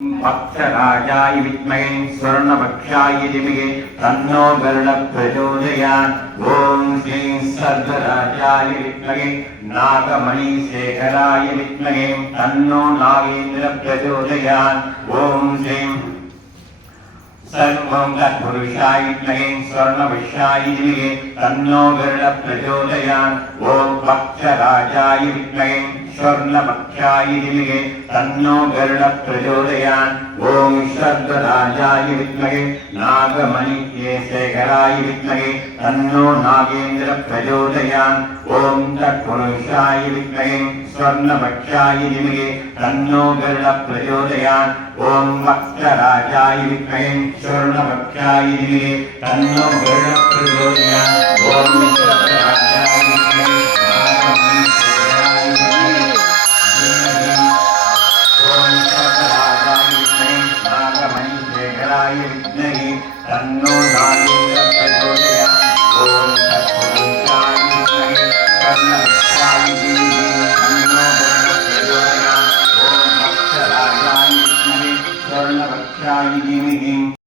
भक्तराजाय विद्महे स्वर्णपक्षाय धीमहि तन्नो गरुडः प्रचोदयात्। ॐ श्री सर्वराजाय विद्महे नागमणिशेखराय विद्महे तन्नो नागेन्द्रः प्रचोदयात्। ॐ श्री सर्वं तत्पुरुषाय विद्महे स्वर्णपक्षाय धीमहि तन्नो गरुडः प्रचोदयात्। ॐ भक्तराजाय विद्महे स्वर्णपक्षाय धीमहि तन्नो गरुडः प्रचोदयात्। ॐ सर्वराजाय विद्महे नागमणिशेखराय विद्महे तन्नो नागेन्द्रः प्रचोदयात्। ॐ तत्पुरुषाय विद्महे स्वर्णपक्षाय धीमहि तन्नो गरुडः प्रचोदयात्। ॐ भक्तराजाय विद्महे स्वर्णपक्षाय धीमहि तन्नो गरुडः प्रचोदयात्। ॐ सर्वराजाय विद्महे नागमणिशेखराय विद्महे नागमणिशेखराय विद्महे तन्नो नागेन्द्रः प्रचोदयात्। ॐ तत्पुरुषाय विद्महे स्वर्णपक्षाय धीमहि